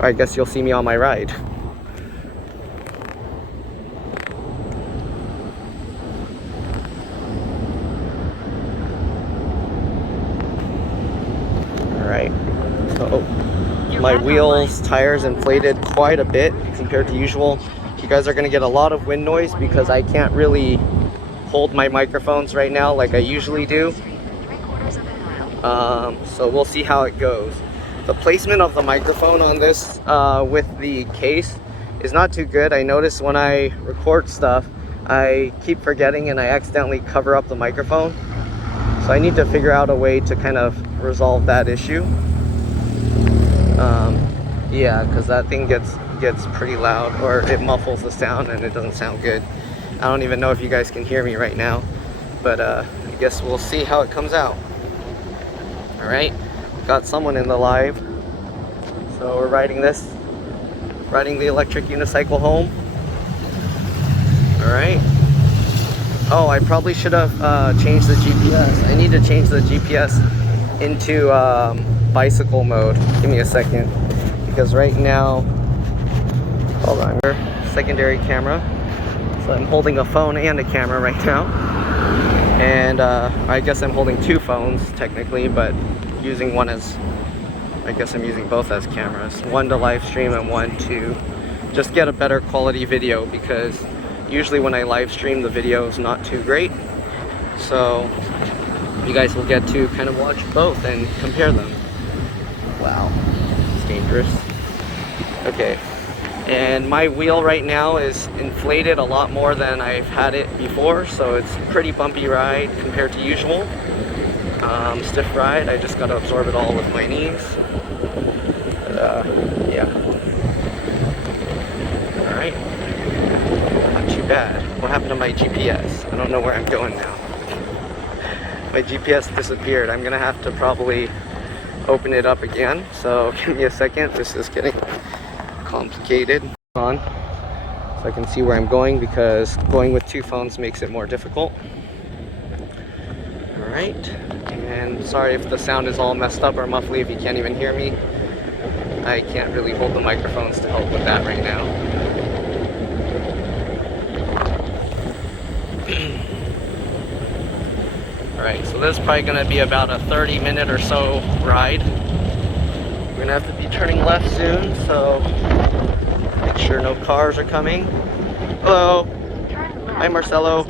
I guess you'll see me on my ride. Alright, so my wheels, tires inflated quite a bit compared to usual. You guys are going to get a lot of wind noise because I can't really hold my microphones right now like I usually do. So we'll see how it goes. The placement of the microphone on this with the case is not too good. I notice when I record stuff, I keep forgetting and I accidentally cover up the microphone. So I need to figure out a way to kind of resolve that issue. Yeah, because that thing gets pretty loud, or it muffles the sound and it doesn't sound good. I don't even know if you guys can hear me right now, but I guess we'll see how it comes out. Alright, got someone in the live. So we're riding the electric unicycle home. Alright. Oh, I probably should have changed the GPS. I need to change the GPS into bicycle mode. Give me a second. Because right now, hold on, secondary camera. So I'm holding a phone and a camera right now. And I guess I'm holding two phones technically, but using one as, I guess I'm using both as cameras. One to live stream and one to just get a better quality video, because usually when I live stream the video is not too great. So you guys will get to kind of watch both and compare them. Wow, it's dangerous. Okay, and my wheel right now is inflated a lot more than I've had it before, so it's a pretty bumpy ride compared to usual. Stiff ride. I just got to absorb it all with my knees. But, yeah. Alright. Not too bad. What happened to my GPS? I don't know where I'm going now. My GPS disappeared. I'm gonna have to probably open it up again. So give me a second. This is getting complicated. So I can see where I'm going, because going with two phones makes it more difficult. Alright, and sorry if the sound is all messed up or muffly, if you can't even hear me. I can't really hold the microphones to help with that right now. Alright, so this is probably going to be about a 30-minute or so ride. We're going to have to be turning left soon, so make sure no cars are coming. Hello. Hi, Marcelo.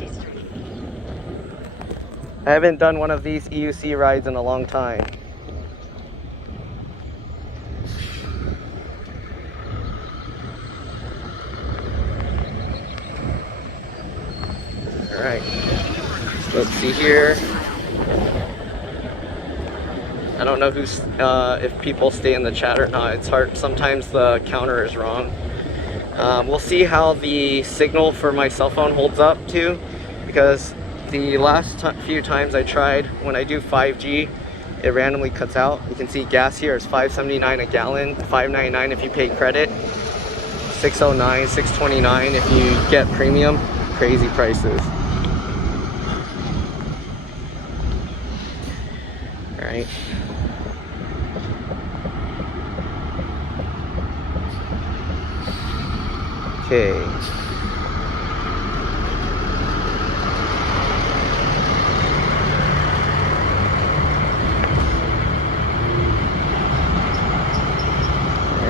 I haven't done one of these EUC rides in a long time. Alright, let's see here. I don't know who's, if people stay in the chat or not. It's hard. Sometimes the counter is wrong. We'll see how the signal for my cell phone holds up too, because the last few times I tried, when I do 5G, it randomly cuts out. You can see gas here is $5.79 a gallon, $5.99 if you pay credit, $6.09, $6.29 if you get premium. Crazy prices. All right. Okay.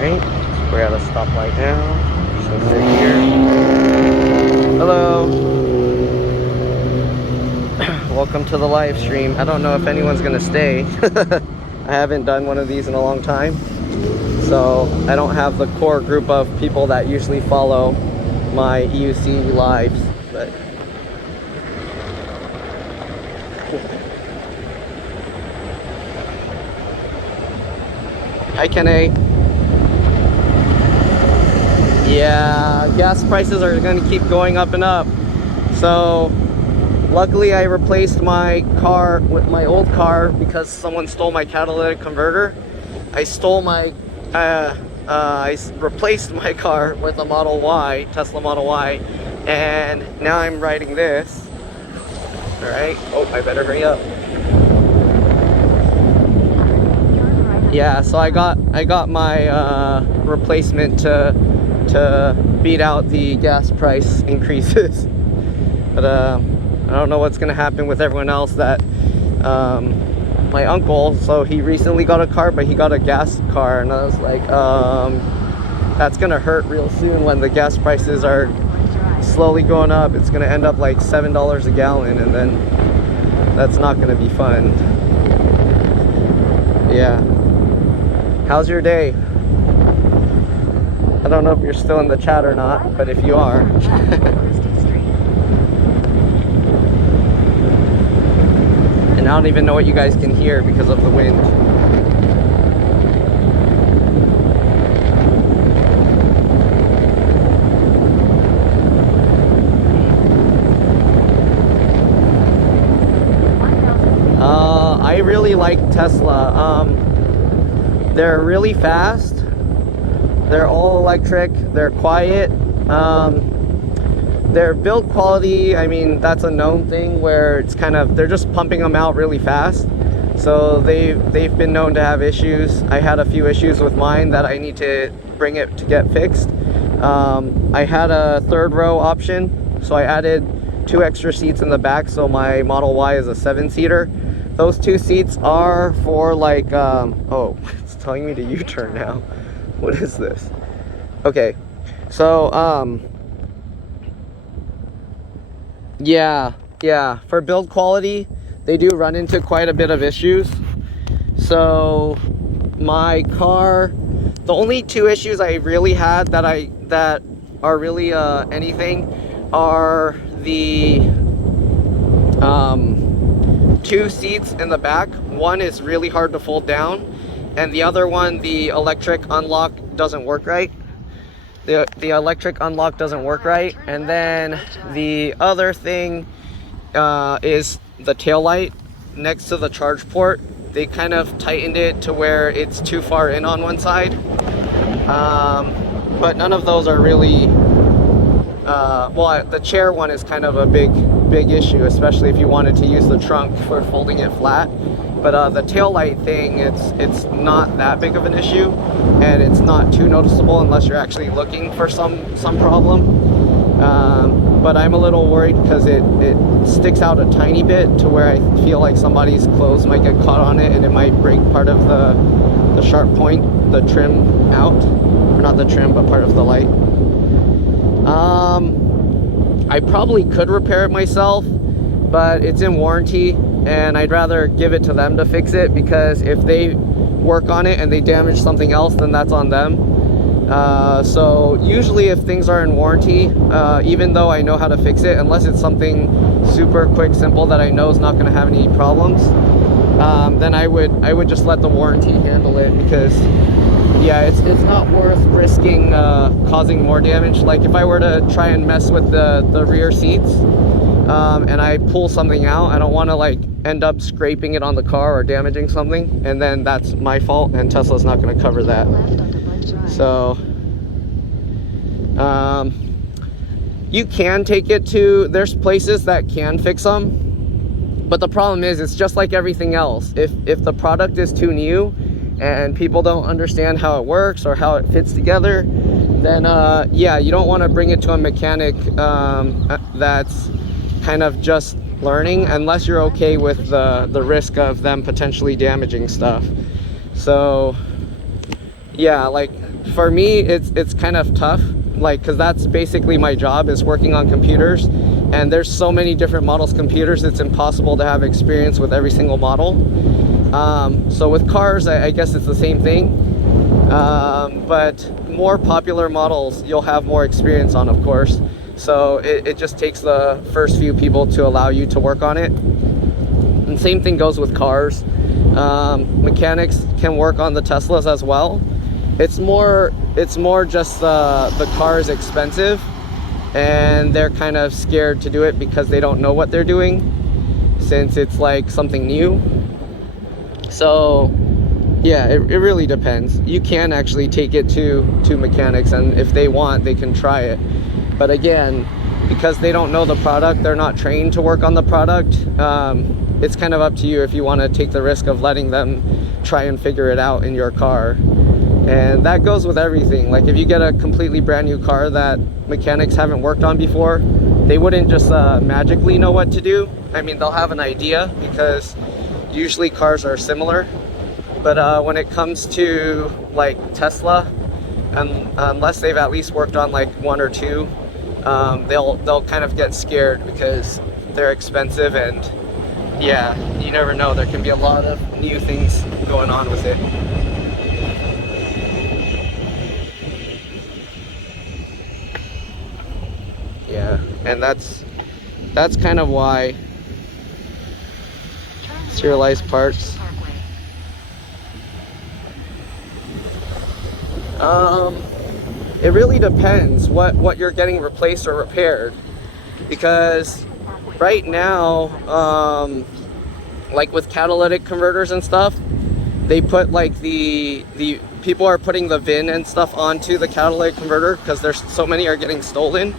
Alright, we're at a stoplight now, so we're here. Hello! Welcome to the live stream. I don't know if anyone's gonna stay. I haven't done one of these in a long time, so I don't have the core group of people that usually follow my EUC lives, but hi, Kenny. Yeah, gas prices are going to keep going up and up. So luckily I replaced my car with my old car because someone stole my catalytic converter. I replaced my car with a Model Y, Tesla Model Y, and now I'm riding this. All right. Oh, I better hurry up. Yeah, so I got my replacement to beat out the gas price increases. But I don't know what's gonna happen with everyone else. That my uncle, so he recently got a car, but he got a gas car, and I was like, that's gonna hurt real soon when the gas prices are slowly going up. It's gonna end up like $7 a gallon, and then that's not gonna be fun. Yeah. How's your day? I don't know if you're still in the chat or not, but if you are. And I don't even know what you guys can hear because of the wind. I really like Tesla. They're really fast. They're all electric. They're quiet. Their build quality, I mean, that's a known thing where it's kind of, they're just pumping them out really fast. So they've been known to have issues. I had a few issues with mine that I need to bring it to get fixed. I had a third row option, so I added 2 extra seats in the back, so my Model Y is a 7-seater. Those 2 seats are for like, oh, it's telling me to U-turn now. What is this? Okay, so, yeah, for build quality, they do run into quite a bit of issues. So, my car, the only 2 issues I really had that are really anything are the 2 seats in the back. One is really hard to fold down, and the other one, the electric unlock doesn't work right. The electric unlock doesn't work right. And then the other thing is the tail light next to the charge port. They kind of tightened it to where it's too far in on one side. But none of those are really well, the chair one is kind of a big issue, especially if you wanted to use the trunk for folding it flat. But the tail light thing, it's not that big of an issue, and it's not too noticeable unless you're actually looking for some problem. But I'm a little worried because it sticks out a tiny bit to where I feel like somebody's clothes might get caught on it, and it might break part of the sharp point, the trim out, or not the trim, but part of the light. I probably could repair it myself, but it's in warranty, and I'd rather give it to them to fix it, because if they work on it and they damage something else, then that's on them. So usually if things are in warranty, even though I know how to fix it, unless it's something super quick, simple that I know is not going to have any problems, then I would just let the warranty handle it, because yeah, it's not worth risking causing more damage. Like if I were to try and mess with the rear seats, and I pull something out, I don't want to like end up scraping it on the car or damaging something, and then that's my fault, and Tesla's not going to cover that. So you can take it to, there's places that can fix them, but the problem is it's just like everything else. If the product is too new and people don't understand how it works or how it fits together, then yeah, you don't want to bring it to a mechanic that's kind of just learning, unless you're okay with the risk of them potentially damaging stuff. So yeah, like for me, it's kind of tough, like, because that's basically my job, is working on computers, and there's so many different models computers, it's impossible to have experience with every single model. So with cars, I guess it's the same thing, but more popular models you'll have more experience on, of course. So it just takes the first few people to allow you to work on it. And same thing goes with cars. Mechanics can work on the Teslas as well. It's more just the car is expensive, and they're kind of scared to do it because they don't know what they're doing, since it's like something new. So yeah, it really depends. You can actually take it to mechanics, and if they want, they can try it. But again, because they don't know the product, they're not trained to work on the product, it's kind of up to you if you want to take the risk of letting them try and figure it out in your car. And that goes with everything. Like if you get a completely brand new car that mechanics haven't worked on before, they wouldn't just magically know what to do. I mean, they'll have an idea because usually cars are similar. But when it comes to like Tesla, and unless they've at least worked on like one or two, they'll kind of get scared because they're expensive, and yeah, you never know, there can be a lot of new things going on with it. Yeah, and that's kind of why serialized parts. It really depends what you're getting replaced or repaired, because right now, like with catalytic converters and stuff, they put like the people are putting the VIN and stuff onto the catalytic converter because there's so many are getting stolen.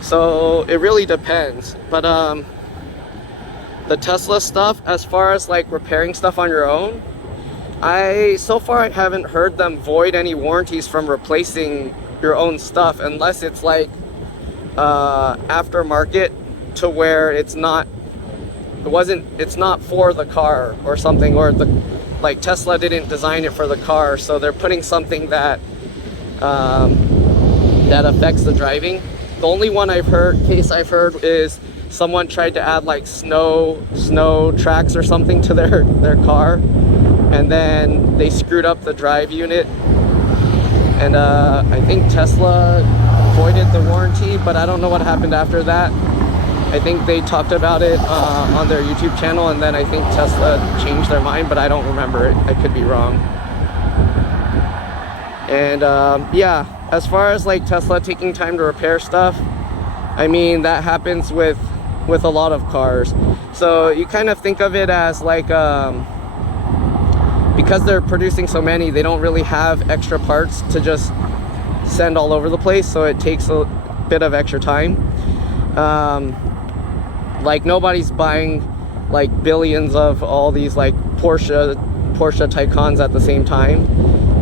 So it really depends. But the Tesla stuff, as far as like repairing stuff on your own, so far I haven't heard them void any warranties from replacing your own stuff, unless it's like aftermarket, to where it's not for the car or something, or like Tesla didn't design it for the car, so they're putting something that that affects the driving. The only one case I've heard is someone tried to add like snow tracks or something to their car, and then they screwed up the drive unit, and I think Tesla voided the warranty, but I don't know what happened after that. I think they talked about it on their YouTube channel, and then I think Tesla changed their mind, but I don't remember it. I could be wrong. And yeah, as far as like Tesla taking time to repair stuff, I mean, that happens with a lot of cars. So you kind of think of it as like, because they're producing so many, they don't really have extra parts to just send all over the place, so it takes a bit of extra time. Like nobody's buying like billions of all these like Porsche Taycans at the same time.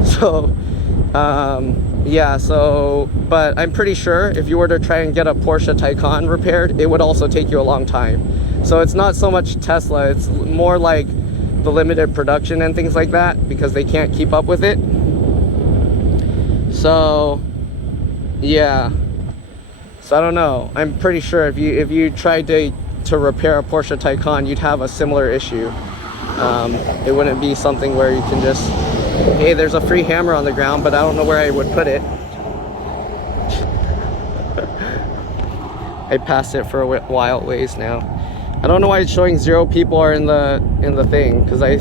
So yeah, so, but I'm pretty sure if you were to try and get a Porsche Taycan repaired, it would also take you a long time. So it's not so much Tesla, it's more like the limited production and things like that, because they can't keep up with it. So yeah, so I don't know. I'm pretty sure if you tried to repair a Porsche Taycan, you'd have a similar issue. It wouldn't be something where you can just, hey, there's a free hammer on the ground, but I don't know where I would put it. I passed it for a while ways now. I don't know why it's showing 0 people are in the thing, because I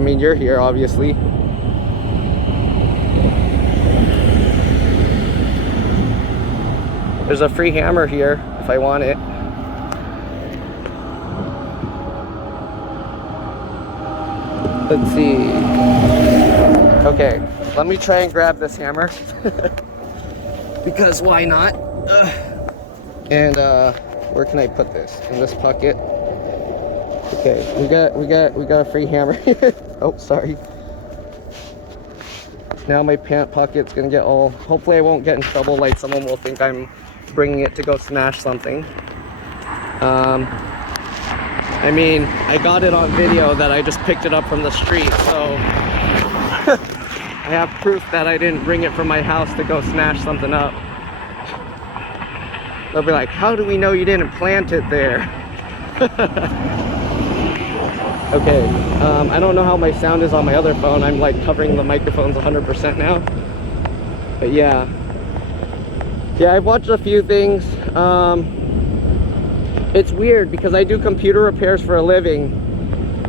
mean, you're here obviously. There's a free hammer here if I want it. Let's see. Okay, let me try and grab this hammer because why not? And where can I put this? In this pocket. Okay, we got a free hammer. Oh, sorry. Now my pant pocket's gonna get all. Hopefully I won't get in trouble. Like someone will think I'm bringing it to go smash something. I mean, I got it on video that I just picked it up from the street, so I have proof that I didn't bring it from my house to go smash something up. They'll be like, how do we know you didn't plant it there? Okay, I don't know how my sound is on my other phone. I'm like covering the microphones 100% now. But yeah. Yeah, I've watched a few things. It's weird because I do computer repairs for a living,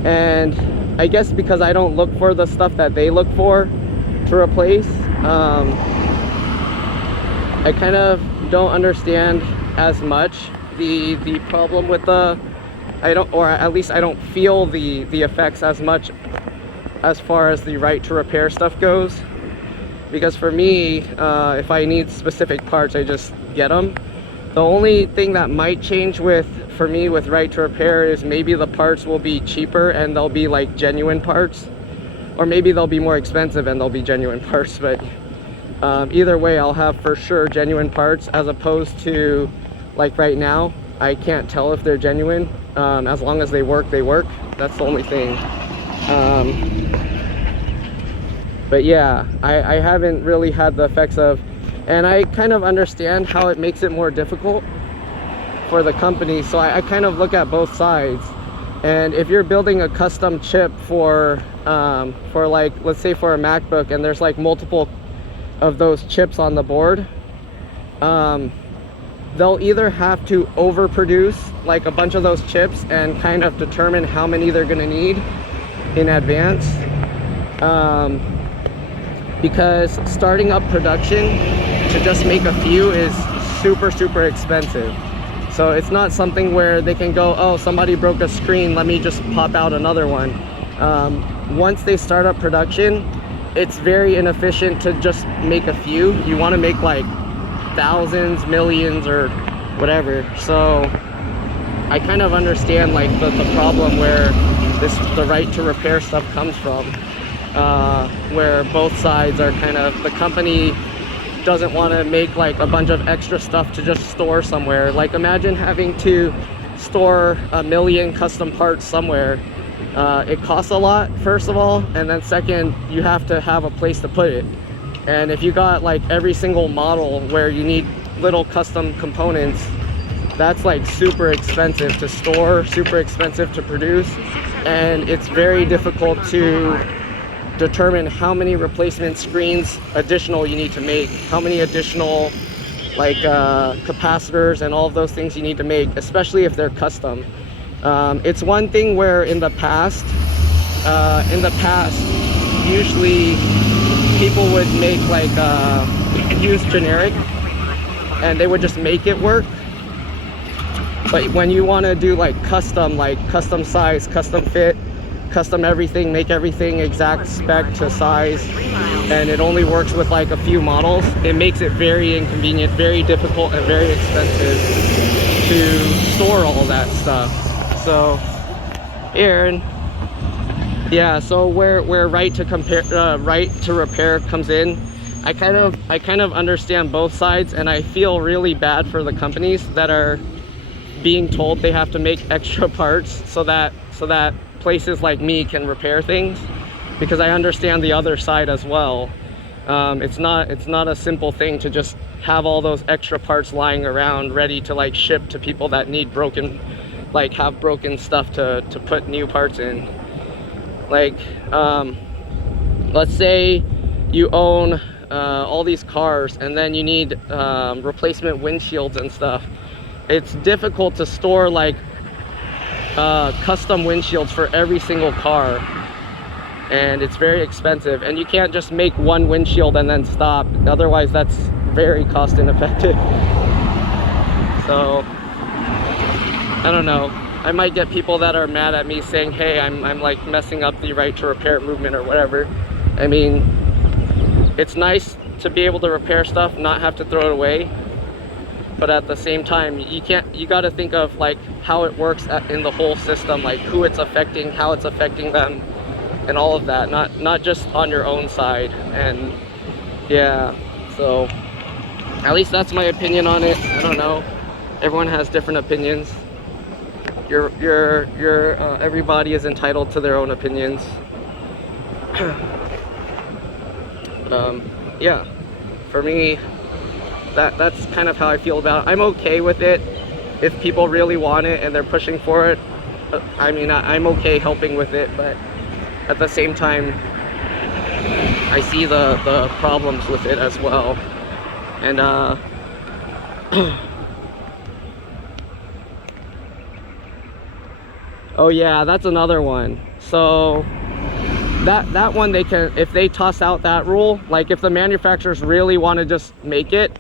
and I guess because I don't look for the stuff that they look for to replace, I kind of don't understand as much the problem with the, or at least I don't feel the effects as much as far as the right to repair stuff goes. Because for me, if I need specific parts, I just get them. The only thing that might change for me with right to repair is maybe the parts will be cheaper and they'll be like genuine parts. or maybe they'll be more expensive and they'll be genuine parts, but either way, I'll have for sure genuine parts, as opposed to like right now, I can't tell if they're genuine. As long as they work, they work. That's the only thing. But yeah, I haven't really had the effects of, and I kind of understand how it makes it more difficult for the company. So I kind of look at both sides. And if you're building a custom chip for like, let's say for a MacBook, and there's like multiple of those chips on the board, they'll either have to overproduce like a bunch of those chips and kind of determine how many they're going to need in advance, because starting up production to just make a few is super expensive. So it's not something where they can go, oh, somebody broke a screen, let me just pop out another one. Once they start up production, it's very inefficient to just make a few. You want to make like thousands, millions, or whatever. So I kind of understand like the problem where the right to repair stuff comes from, where both sides are kind of, the company doesn't want to make like a bunch of extra stuff to just store somewhere. Like imagine having to store 1 million custom parts somewhere. It costs a lot, first of all, and then second, you have to have a place to put it. And if you got like every single model where you need little custom components, that's like super expensive to store, super expensive to produce, and it's very difficult to determine how many replacement screens additional you need to make, how many additional like capacitors and all of those things you need to make, especially if they're custom. It's one thing where in the past, usually people would make like use generic and they would just make it work. But when you want to do like custom size, custom fit, custom everything, make everything exact spec to size, and it only works with like a few models, it makes it very inconvenient, very difficult, and very expensive to store all that stuff. So Aaron, yeah, so where right to repair comes in, I kind of understand both sides, and I feel really bad for the companies that are being told they have to make extra parts so that places like me can repair things, because I understand the other side as well. It's not a simple thing to just have all those extra parts lying around ready to like ship to people that need have broken stuff to put new parts in. Like let's say you own all these cars, and then you need replacement windshields and stuff. It's difficult to store like custom windshields for every single car, and it's very expensive, and you can't just make one windshield and then stop, otherwise that's very cost ineffective. So I don't know, I might get people that are mad at me saying, hey, I'm like messing up the right to repair movement or whatever. I mean, it's nice to be able to repair stuff, not have to throw it away, but at the same time, you got to think of like how it works in the whole system, like who it's affecting, how it's affecting them, and all of that, not just on your own side. And yeah, so at least that's my opinion on it. I don't know, everyone has different opinions. Everybody is entitled to their own opinions. Yeah, for me, that's kind of how I feel about it. I'm okay with it if people really want it and they're pushing for it. I mean, I'm okay helping with it, but at the same time, I see the problems with it as well. And oh yeah, that's another one. So that one, they can, if they toss out that rule, like if the manufacturers really want to just make it,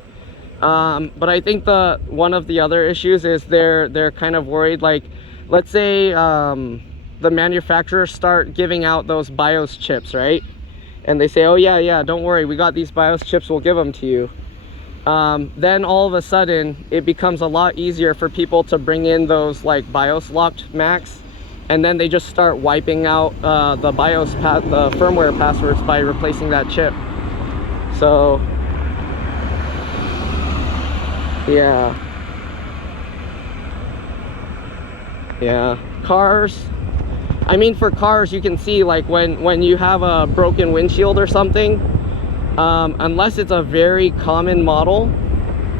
but I think one of the other issues is they're kind of worried, like let's say the manufacturers start giving out those BIOS chips, right? And they say, oh yeah, don't worry, we got these BIOS chips, we'll give them to you. Then all of a sudden it becomes a lot easier for people to bring in those like BIOS locked Macs and then they just start wiping out the the firmware passwords by replacing that chip. So yeah, cars, I mean, for cars, you can see like when you have a broken windshield or something, unless it's a very common model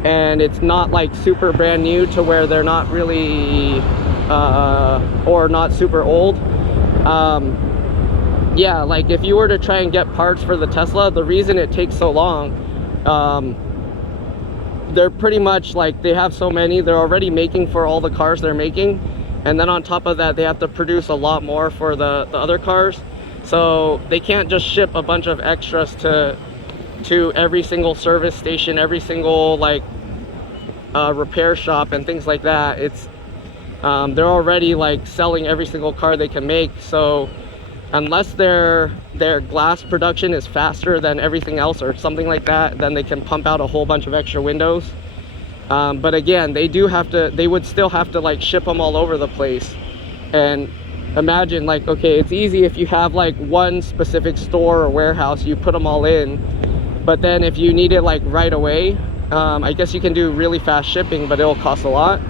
and it's not like super brand new to where they're not really or not super old, yeah, like if you were to try and get parts for the Tesla, the reason it takes so long, they're pretty much like, they have so many, they're already making for all the cars they're making, and then on top of that they have to produce a lot more for the other cars, so they can't just ship a bunch of extras to every single service station, every single like repair shop and things like that. It's they're already like selling every single car they can make, so unless their glass production is faster than everything else or something like that, then they can pump out a whole bunch of extra windows. But again, they would still have to like ship them all over the place. And imagine, like, okay, it's easy if you have like one specific store or warehouse, you put them all in, but then if you need it like right away, I guess you can do really fast shipping, but it'll cost a lot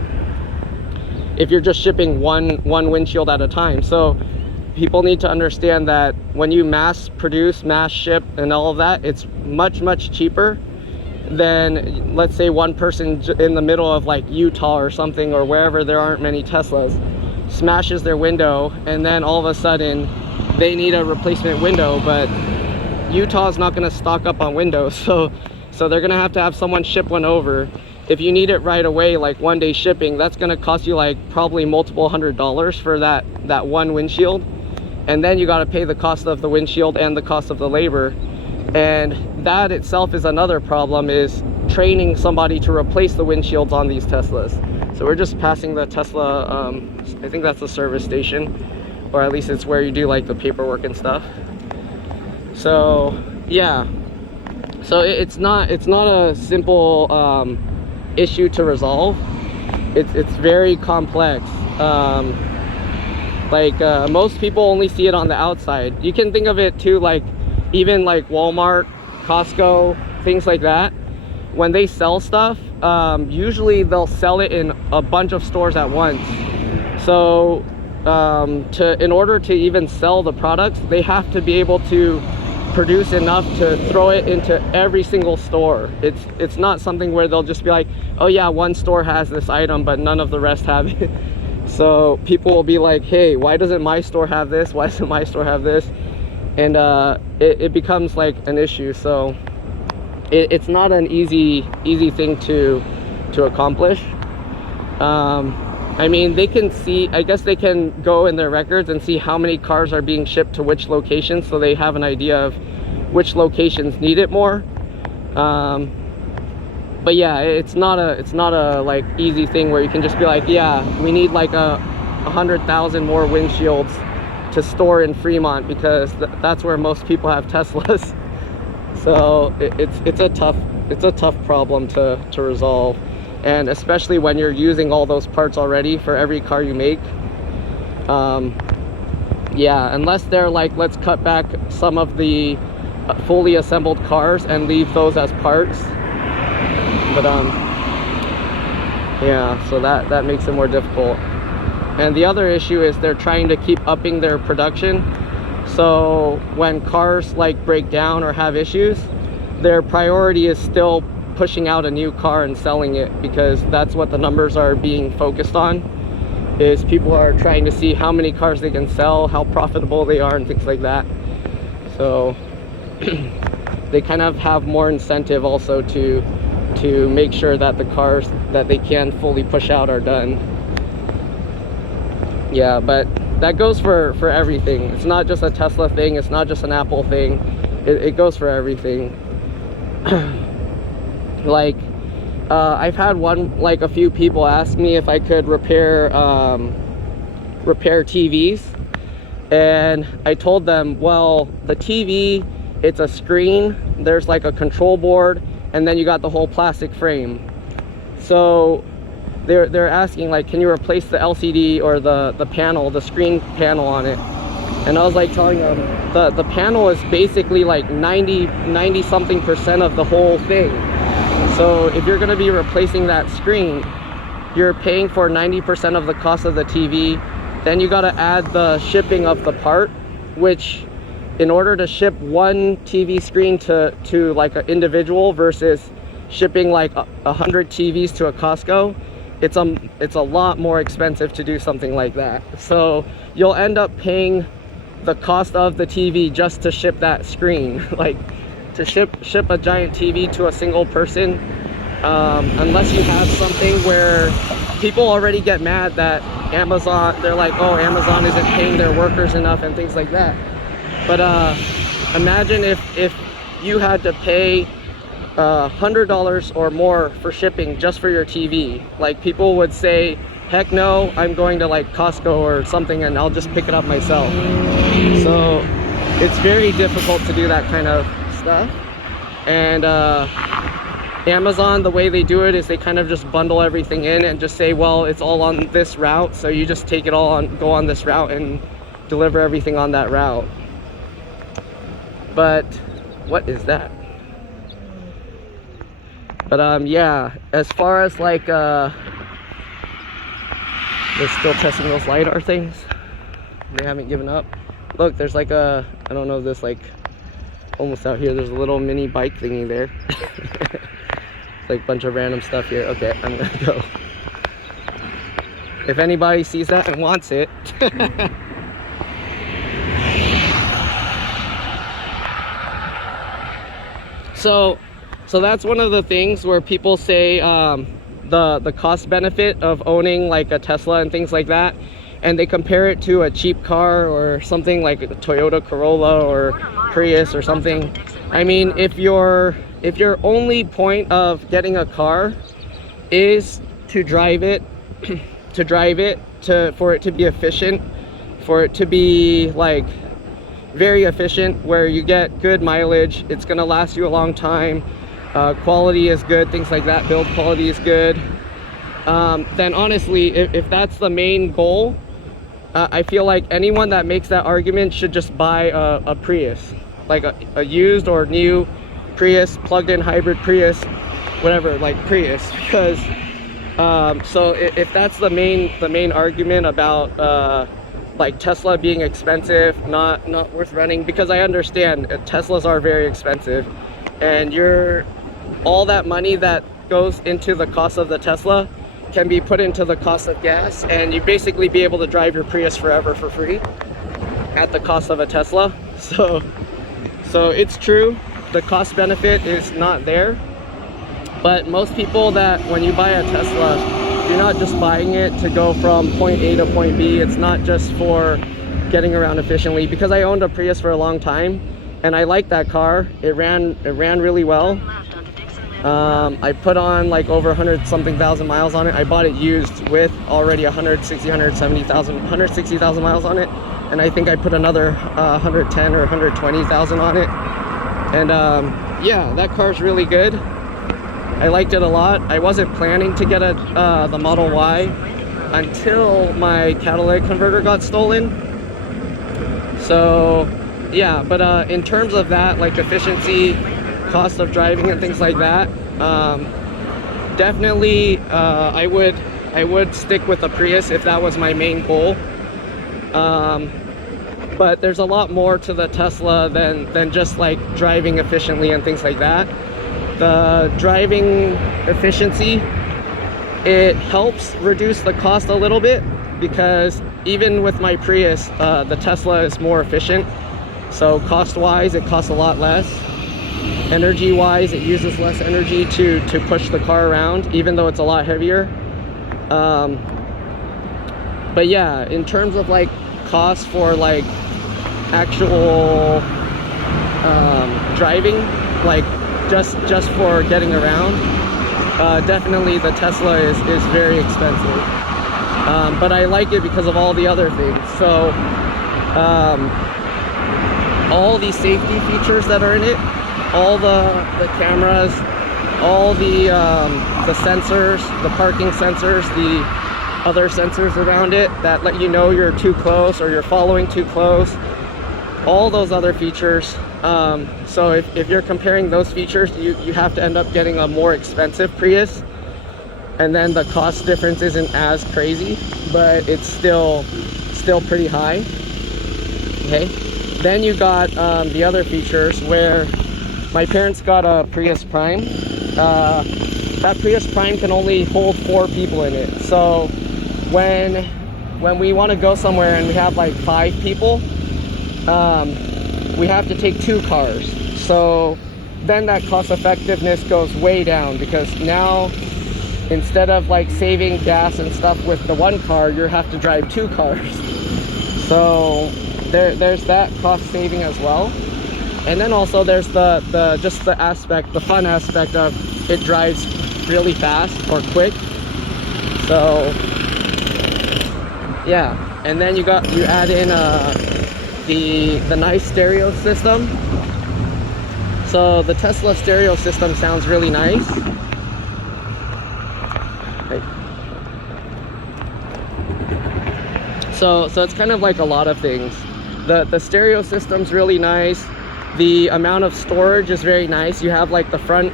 if you're just shipping one windshield at a time. So people need to understand that when you mass produce, mass ship and all of that, it's much cheaper than, let's say, one person in the middle of like Utah or something, or wherever there aren't many Teslas, smashes their window, and then all of a sudden they need a replacement window, but Utah's not going to stock up on windows, so they're going to have someone ship one over. If you need it right away, like one day shipping, that's going to cost you like probably multiple $100s for that one windshield, and then you got to pay the cost of the windshield and the cost of the labor. And that itself is another problem, is training somebody to replace the windshields on these Teslas. So we're just passing the Tesla, I think that's the service station, or at least it's where you do like the paperwork and stuff. So yeah, so it's not a simple issue to resolve. It's very complex. Most people only see it on the outside. You can think of it too, like even like Walmart, Costco, things like that. When they sell stuff, usually they'll sell it in a bunch of stores at once. So in order to even sell the products, they have to be able to produce enough to throw it into every single store. It's not something where they'll just be like, oh yeah, one store has this item but none of the rest have it. So people will be like, hey, why doesn't my store have this? Why doesn't my store have this? And it becomes like an issue. So it's not an easy thing to accomplish. I mean, they can see, I guess they can go in their records and see how many cars are being shipped to which locations, so they have an idea of which locations need it more. But yeah, it's not a like easy thing where you can just be like, yeah, we need like 100,000 more windshields to store in Fremont, because that's where most people have Teslas. So it's a tough problem to resolve, and especially when you're using all those parts already for every car you make. Yeah, unless they're like, let's cut back some of the fully assembled cars and leave those as parts. But yeah, so that makes it more difficult. And the other issue is they're trying to keep upping their production. So when cars like break down or have issues, their priority is still pushing out a new car and selling it, because that's what the numbers are being focused on, is people are trying to see how many cars they can sell, how profitable they are, and things like that. So they kind of have more incentive also to make sure that the cars that they can fully push out are done. Yeah, but that goes for everything. It's not just a Tesla thing, it's not just an Apple thing, it goes for everything. Like I've had a few people ask me if I could repair TVs, and I told them, well, the TV, it's a screen, there's like a control board, and then you got the whole plastic frame. So they're asking like, can you replace the LCD or the panel, the screen panel on it? And I was like telling them the panel is basically like 90 something percent of the whole thing. So if you're going to be replacing that screen, you're paying for 90% of the cost of the TV. Then you got to add the shipping of the part, which in order to ship one TV screen to like an individual versus shipping like 100 TVs to a Costco, it's a lot more expensive to do something like that. So you'll end up paying the cost of the TV just to ship that screen. Like to ship a giant TV to a single person, unless you have something where people already get mad that Amazon, they're like, oh, Amazon isn't paying their workers enough and things like that. But imagine if you had to pay $100 or more for shipping just for your TV. Like people would say, heck no, I'm going to like Costco or something and I'll just pick it up myself. So it's very difficult to do that kind of stuff. And Amazon, the way they do it is they kind of just bundle everything in and just say, well, it's all on this route, so you just take it all on, go on this route and deliver everything on that route. But what is that? But yeah, as far as like they're still testing those LiDAR things. They haven't given up. Look, there's like a, I don't know, this like almost out here, there's a little mini bike thingy there. It's like a bunch of random stuff here. Okay, I'm gonna go. If anybody sees that and wants it. So that's one of the things where people say the cost benefit of owning like a Tesla and things like that, and they compare it to a cheap car or something like a Toyota Corolla or Prius or something. I mean, if your only point of getting a car is to drive it, for it to be efficient, for it to be like very efficient, where you get good mileage, it's gonna last you a long time, quality is good, things like that, build quality is good, then honestly, if that's the main goal, I feel like anyone that makes that argument should just buy a Prius, like a used or new Prius, plug-in hybrid Prius, whatever, like Prius, because so if that's the main argument about like Tesla being expensive, not worth running, because I understand Teslas are very expensive, and all that money that goes into the cost of the Tesla can be put into the cost of gas, and you basically be able to drive your Prius forever for free at the cost of a Tesla. So it's true, the cost benefit is not there, but most people, that when you buy a Tesla, you're not just buying it to go from point A to point B. It's not just for getting around efficiently, because I owned a Prius for a long time and I liked that car. It ran really well. I put on like over 100 something thousand miles on it. I bought it used with already 160,000 miles on it, and I think I put another 110 or 120,000 on it. And yeah, that car's really good. I liked it a lot. I wasn't planning to get the Model Y until my catalytic converter got stolen. So yeah, but in terms of that, like efficiency, cost of driving and things like that, definitely I would stick with a Prius if that was my main goal. But there's a lot more to the Tesla than just like driving efficiently and things like that. The driving efficiency, it helps reduce the cost a little bit, because even with my Prius, the Tesla is more efficient. So cost-wise, it costs a lot less. Energy-wise, it uses less energy to push the car around, even though it's a lot heavier. But yeah, in terms of like cost for like actual driving, like just for getting around, definitely the Tesla is very expensive, but I like it because of all the other things. So all the safety features that are in it, all the cameras, all the sensors, the parking sensors, the other sensors around it that let you know you're too close or you're following too close, all those other features. So if you're comparing those features, you have to end up getting a more expensive Prius, and then the cost difference isn't as crazy, but it's still pretty high. Okay, then you got the other features where my parents got a Prius Prime. That Prius Prime can only hold 4 people in it. So when we want to go somewhere and we have like 5 people, we have to take 2 cars. So then that cost effectiveness goes way down, because now instead of like saving gas and stuff with the 1 car, you have to drive 2 cars. So there's that cost saving as well. And then also there's the fun aspect of it drives really fast or quick. So yeah, and then you add in the nice stereo system. So the Tesla stereo system sounds really nice. So it's kind of like a lot of things. The stereo system's really nice. The amount of storage is very nice. You have like the front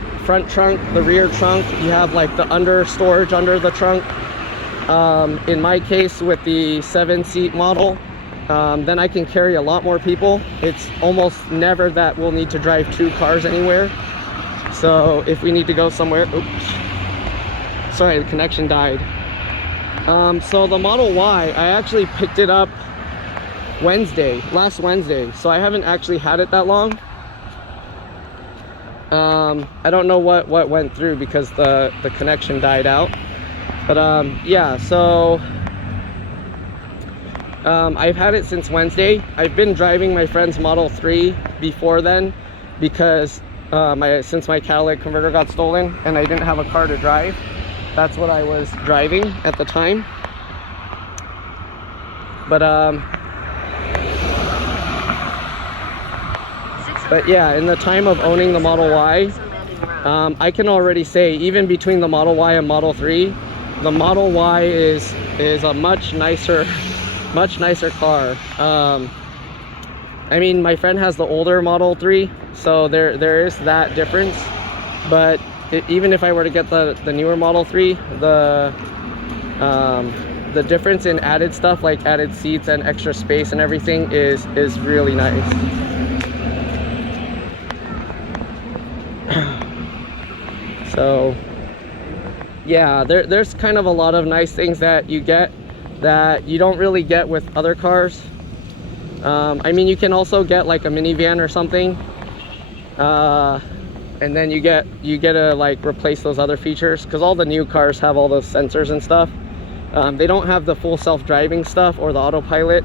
trunk, the rear trunk. You have like the under storage under the trunk. In my case, with the 7-seat model, then I can carry a lot more people. It's almost never that we'll need to drive 2 cars anywhere. So if we need to go somewhere, oops, sorry, the connection died. So the Model Y, I actually picked it up last Wednesday, so I haven't actually had it that long. I don't know what went through because the connection died out, but yeah, so I've had it since Wednesday. I've been driving my friend's Model 3 before then, because since my catalytic converter got stolen and I didn't have a car to drive, that's what I was driving at the time. But yeah, in the time of owning the Model Y, I can already say, even between the Model Y and Model 3, the Model Y is a much nicer car. I mean, my friend has the older Model 3, so there is that difference. But even if I were to get the newer Model 3, the difference in added stuff like added seats and extra space and everything is really nice. So yeah, there's kind of a lot of nice things that you get that you don't really get with other cars. I mean, you can also get like a minivan or something, and then you get to like replace those other features, because all the new cars have all those sensors and stuff. They don't have the full self-driving stuff or the autopilot.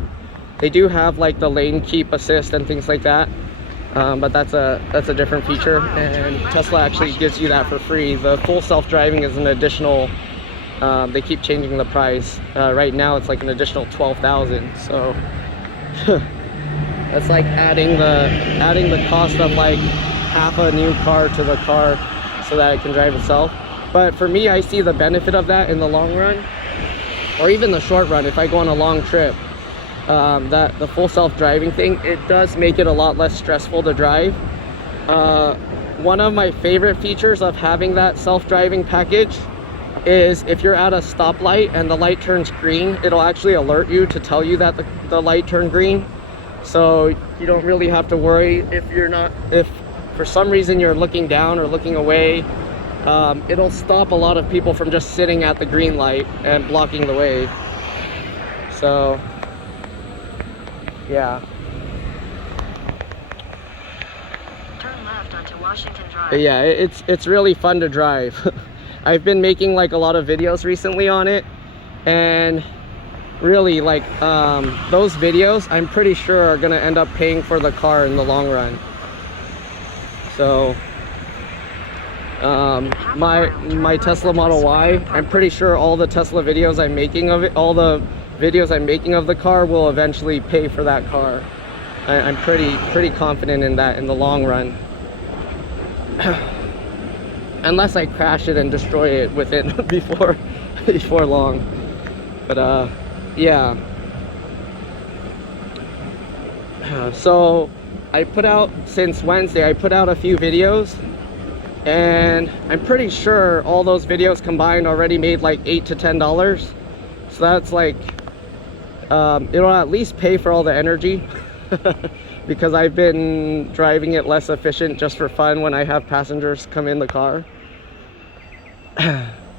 They do have like the lane keep assist and things like that, but that's a different feature, and Tesla actually gives you that for free. The full self-driving is an additional, they keep changing the price. Right now it's like an additional $12,000, so that's like adding the cost of like half a new car to the car so that it can drive itself. But for me, I see the benefit of that in the long run, or even the short run. If I go on a long trip, that the full self-driving thing, it does make it a lot less stressful to drive. One of my favorite features of having that self-driving package is if you're at a stoplight and the light turns green, it'll actually alert you to tell you that the light turned green. So you don't really have to worry if for some reason you're looking down or looking away. It'll stop a lot of people from just sitting at the green light and blocking the way. So yeah. Turn left onto Washington Drive. But yeah, it's really fun to drive. I've been making like a lot of videos recently on it, and really like those videos I'm pretty sure are gonna end up paying for the car in the long run. So my Tesla Model Y, I'm pretty sure all the Tesla videos I'm making of it, all the videos I'm making of the car will eventually pay for that car. I'm pretty confident in that in the long run. unless I crash it and destroy it within before long. But yeah. So I put out, since Wednesday, I put out a few videos, and I'm pretty sure all those videos combined already made like $8 to $10. So that's like, it'll at least pay for all the energy because I've been driving it less efficient just for fun when I have passengers come in the car.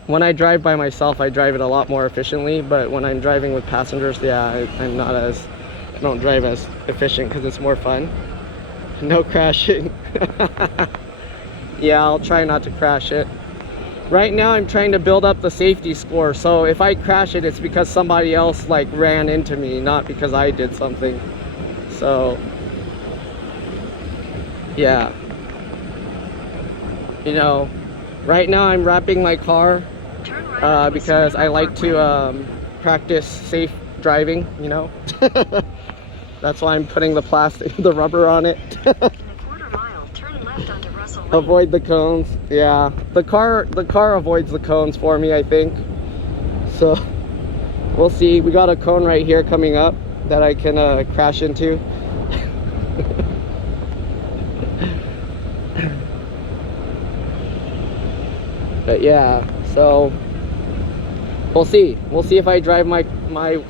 When I drive by myself, I drive it a lot more efficiently, but when I'm driving with passengers, yeah, I don't drive as efficient because it's more fun. No crashing. Yeah, I'll try not to crash it. Right now I'm trying to build up the safety score, so if I crash it, it's because somebody else like ran into me, not because I did something. So yeah, you know, right now I'm wrapping my car because I like to practice safe driving, you know. That's why I'm putting the plastic, the rubber on it. In a quarter mile, turn left onto Russell Lane. Avoid the cones. Yeah, the car avoids the cones for me, I think. So we'll see. We got a cone right here coming up that I can crash into. But yeah, so we'll see. We'll see if I drive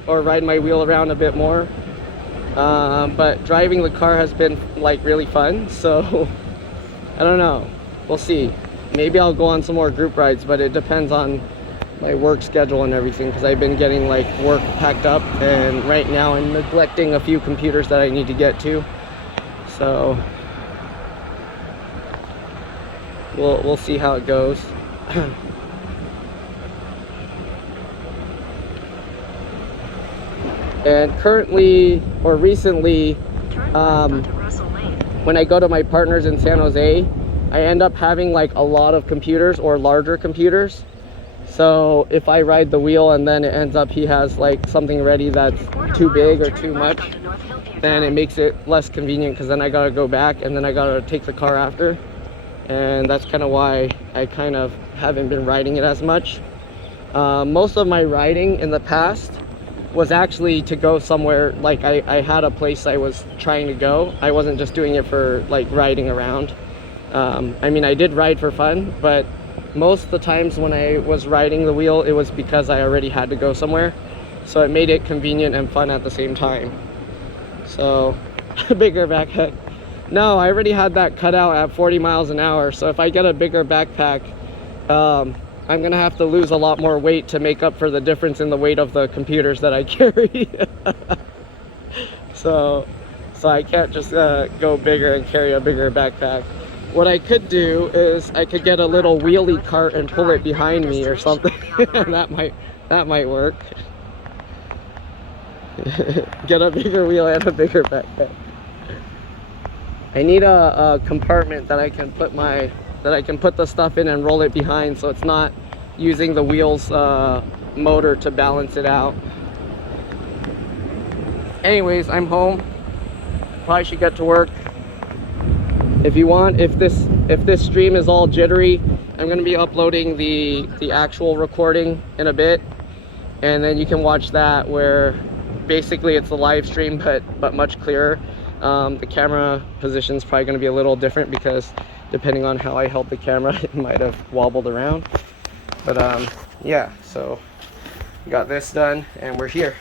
or ride my wheel around a bit more. But driving the car has been like really fun, so I don't know. We'll see. Maybe I'll go on some more group rides, but it depends on my work schedule and everything, because I've been getting like work packed up, and right now I'm neglecting a few computers that I need to get to. So we'll see how it goes. And currently, or recently, when I go to my partners in San Jose, I end up having like a lot of computers or larger computers. So if I ride the wheel and then it ends up he has like something ready that's too big or too much, then it makes it less convenient, because then I gotta go back and then I gotta take the car after. And that's kind of why I kind of haven't been riding it as much. Most of my riding in the past was actually to go somewhere, like I had a place I was trying to go. I wasn't just doing it for like riding around. I mean, I did ride for fun, but most of the times when I was riding the wheel, it was because I already had to go somewhere. So it made it convenient and fun at the same time. So, bigger backpack. No, I already had that cut out at 40 miles an hour. So if I get a bigger backpack, I'm gonna have to lose a lot more weight to make up for the difference in the weight of the computers that I carry. So I can't just go bigger and carry a bigger backpack. What I could do is I could get a little wheelie cart and pull it behind me or something. that might work. Get a bigger wheel and a bigger backpack. I need a compartment that I can put the stuff in and roll it behind, so it's not using the wheel's motor to balance it out. Anyways, I'm home. Probably should get to work. If you want, if this stream is all jittery, I'm gonna be uploading the actual recording in a bit, and then you can watch that, where basically it's a live stream but much clearer. The camera position is probably going to be a little different, because depending on how I held the camera, it might have wobbled around. But yeah, so got this done and we're here.